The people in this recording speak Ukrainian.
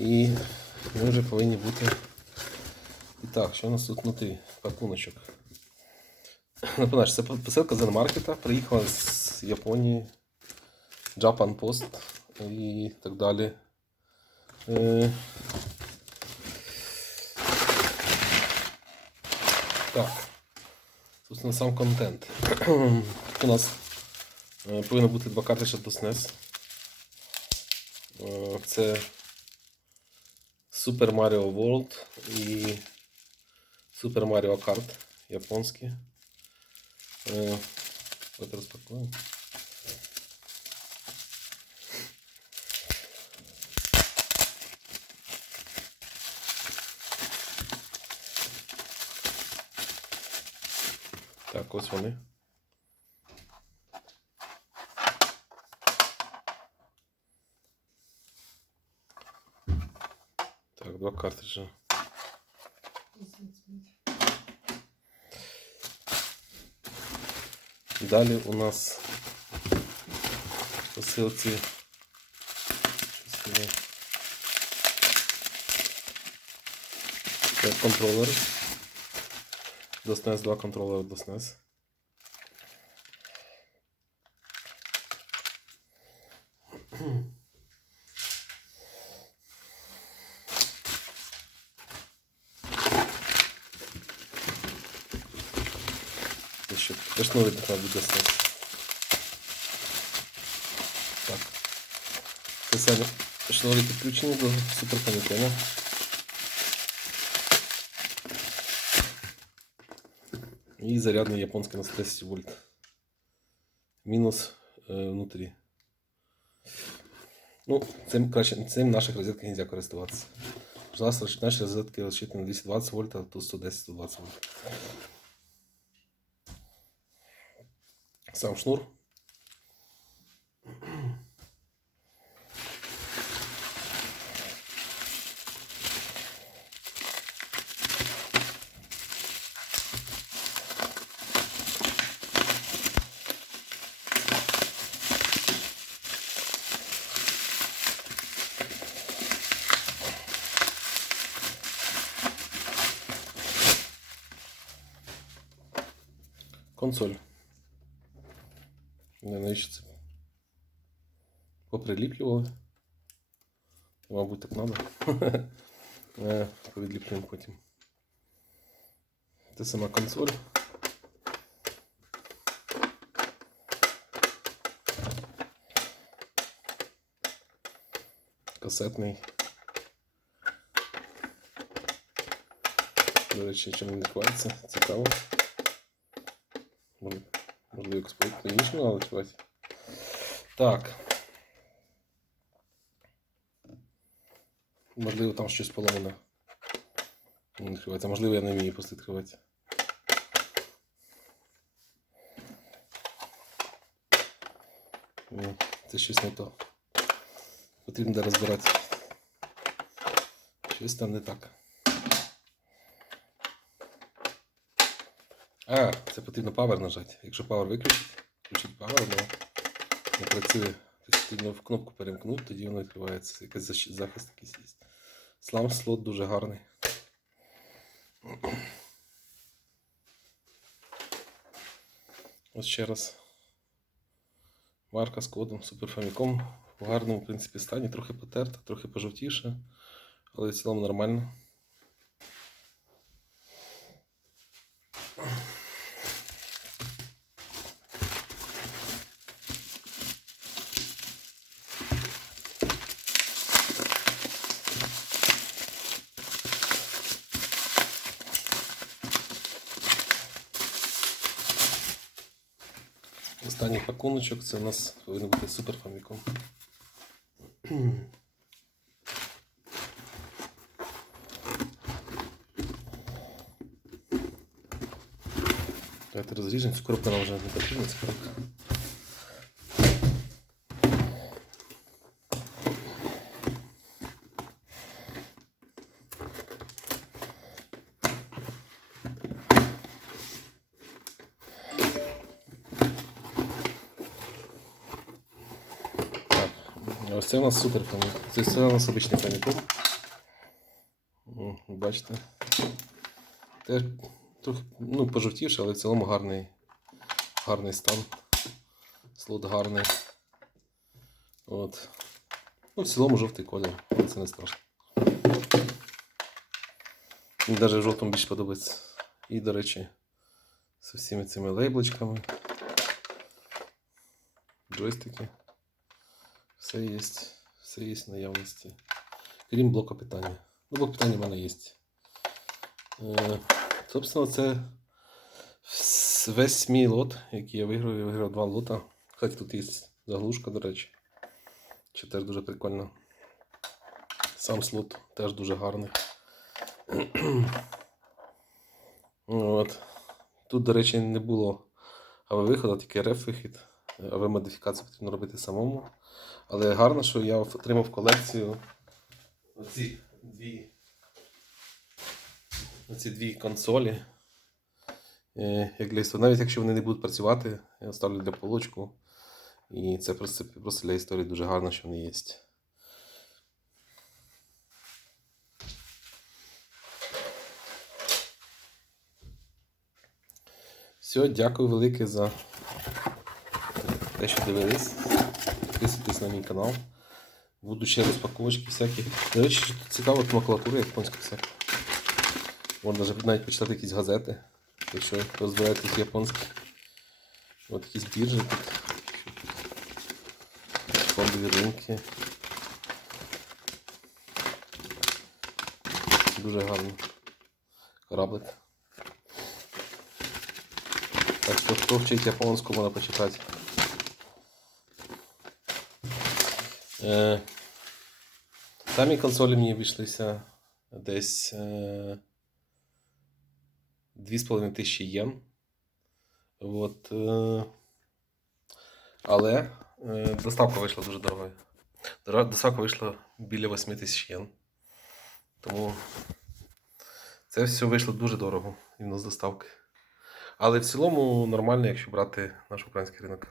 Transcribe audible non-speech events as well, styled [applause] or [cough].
І ми вже повинні бути. І так, що у нас тут внутрі? Пакуночок. Напевно, це посилка з маркета. Приїхала з Японії. Japan Post і так далі. Е, Так. Собственно, сам контент. Тут у нас е, повинно бути два картриджа до SNES. Е, Це Super Mario World і Super Mario Kart японські. Е, Давайте розпакуємо. Так, ось вони. Так, два картриджа. Далі у нас посилці. Це контролер. До SNES, два контролери до SNES. Це видно треба буде SNES. Так. Це саме шнури підключені до Famicom. І зарядний японський на 110 вольт. Мінус е, внутрі. Ну, цим краще, цим наших розетках не можна користуватися. Пожалуйста, наші розетки розчитані на 220 вольт, а тут 110-120 вольт. Сам шнур. Консоль. Не навіщо? Поприліплювали. Мабуть, так надо. [laughs] Е, Повідліплюємо потім. Це сама консоль. Касетний. До речі, чим він відкривається, цікаво. можливо, якось по-іншому треба відкривати. Так. Можливо, там щось поломане. Не відкривається. Можливо, я не вмію просто відкривати. Ні, це щось не то. Потрібно де розбирати. Щось там не так. А, це потрібно Power нажати. Якщо Power виключить, включить Power, воно не працює. Тобто потрібно в кнопку перемкнути, тоді воно відкривається. Якийсь захист якийсь є. Слам слот дуже гарний. Ось ще раз. Марка з кодом Famicom в гарному в принципі, стані, трохи потерта, трохи пожовтіше, але в цілому нормально. Останній пакуночок це у нас повинен бути Super Famicom. Давайте розріжемо, цю коробку нам вже не потрібна, ця коробка. Ось це у нас супер фаміком. Це, це у нас обичний фаміком. Бачите. Теж трохи ну, пожовтівши, але в цілому гарний, гарний стан. Слот гарний. От. Ну, в цілому жовтий колір, але це не страшно. Мені навіть жовтому більше подобається. І, до речі, з всіми цими лейбличками. Джойстики. Все є. Все є в наявності. Крім блоку питання. Ну, блок питання в мене є. Е, собственно, це весь мій лот, який я виграв. Я виграв два лота. Кстати, тут є заглушка, до речі. Що теж дуже прикольно. Сам слот теж дуже гарний. [clears throat] От. Тут, до речі, не було АВ-виходу, тільки РФ-вихід. АВ-модифікацію потрібно робити самому. Але гарно, що я отримав колекцію оці дві, оці дві консолі. Е, Як для історії. Навіть якщо вони не будуть працювати, я ставлю для полочку. І це просто, просто для історії дуже гарно, що вони є. Все, дякую велике за те, що дивились. Підписуйтесь на мій канал. Буду ще розпаковочки всякі. До речі, що цікава макулатура японська всяка. Можна навіть почитати якісь газети, якщо розбираєтесь японські. От якісь біржі тут. Фондові ринки. Дуже гарно. Кораблик. Так що хто вчить японську, можна почитати. Самі консолі мені обійшлися десь е, 2,5 тисячі єн. От, е, але е, доставка вийшла дуже дорогою. Доставка вийшла біля 8 тисяч єн. Тому це все вийшло дуже дорого іменно з доставки. Але в цілому нормально, якщо брати наш український ринок.